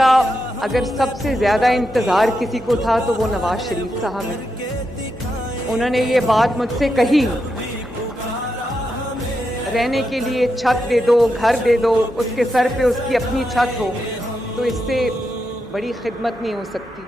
का अगर सबसे ज़्यादा इंतज़ार किसी को था तो वो नवाज शरीफ साहब हैं। उन्होंने ये बात मुझसे कही, रहने के लिए छत दे दो, घर दे दो, उसके सर पे उसकी अपनी छत हो, तो इससे बड़ी खिदमत नहीं हो सकती।